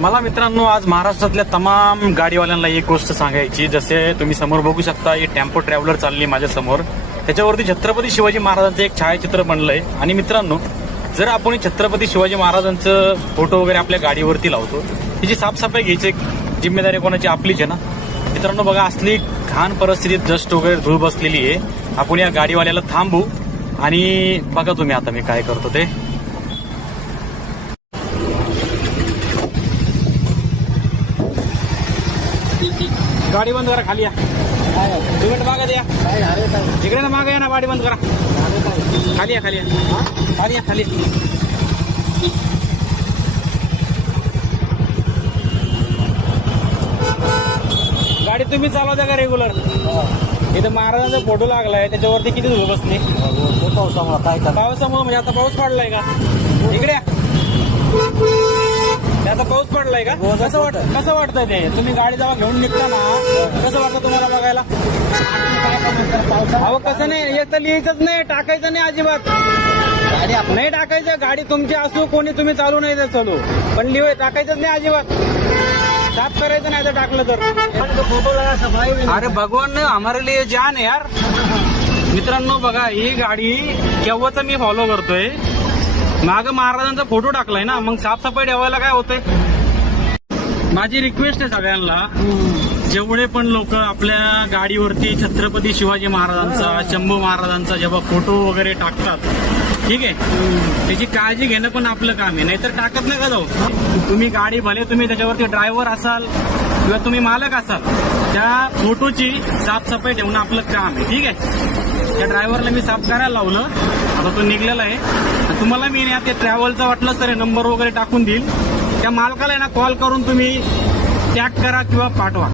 मला मित्रांनो आज महाराष्ट्रातल्या तमाम गाडीवाल्यांना एक गोष्ट सांगायची. जसे तुम्ही समोर बघू शकता, ही टेम्पो ट्रॅव्हलर चालली माझ्या समोर. त्याच्यावरती छत्रपती शिवाजी महाराजांचं एक छायाचित्र बनलंय. आणि मित्रांनो, जर आपण छत्रपती शिवाजी महाराजांचं फोटो वगैरे आपल्या गाडीवरती लावतो, त्याची साफसफाई घ्यायची जिम्मेदारी कोणाची? आपलीच आहे ना. मित्रांनो बघा, असली घाण परिस्थितीत डस्ट वगैरे धूळ बसलेली आहे. आपण या गाडीवाल्याला थांबू आणि बघा तुम्ही आता मी काय करतो ते. गाडी बंद करा, खाली या. तिकीट मागा द्या, तिकडे ना मागा या ना, गाडी बंद करा. खाली या, खाली या, खाली या, खाली. गाडी तुम्ही चालवता का रेग्युलर? इथं महाराजांचा फोटो लागलाय, त्याच्यावरती किती धूळ बसली? पावसामुळे काय करणार? पावसामुळे म्हणजे आता पाऊस पडलाय का? इकडे या. आता पाऊस पडलाय का? कसं वाटतंय ते? तुम्ही गाडी जेव्हा घेऊन निघता ना, कसं वाटतं तुम्हाला बघायला? अहो कसं नाही, एक तर लिहायचंच नाही, टाकायचं नाही अजिबात. नाही टाकायचं. गाडी तुमची असू, कोणी तुम्ही चालू नाही तर चालू, पण टाकायचंच नाही अजिबात. साफ करायचं नाही तर टाकलं तर. अरे भगवान ने हमारे लिए जान है यार. मित्रांनो बघा, ही गाडी केव्हाच मी फॉलो करतोय. माग महाराजांचा फोटो टाकलाय ना, मग साफसफाई ठेवायला काय होतंय? माझी रिक्वेस्ट आहे सगळ्यांना, जेवढे पण लोक आपल्या गाडीवरती छत्रपती शिवाजी महाराजांचा, शंभू महाराजांचा जेव्हा फोटो वगैरे टाकतात, ठीक आहे, त्याची काळजी घेणं पण आपलं काम आहे. नाहीतर टाकत नका जाऊ. तुम्ही गाडी भले तुम्ही त्याच्यावरती ड्रायव्हर असाल किंवा तुम्ही मालक असाल, त्या फोटोची साफसफाई ठेवणं आपलं काम आहे. ठीक आहे. त्या ड्रायव्हरला मी साफ करायला लावलं, आता तो निघलेला आहे. तुम्हाला मी ते ट्रॅव्हलचा वाटलं तर नंबर वगैरे टाकून देईल. त्या मालकाला आहे ना कॉल करून तुम्ही टॅग करा किंवा पाठवा.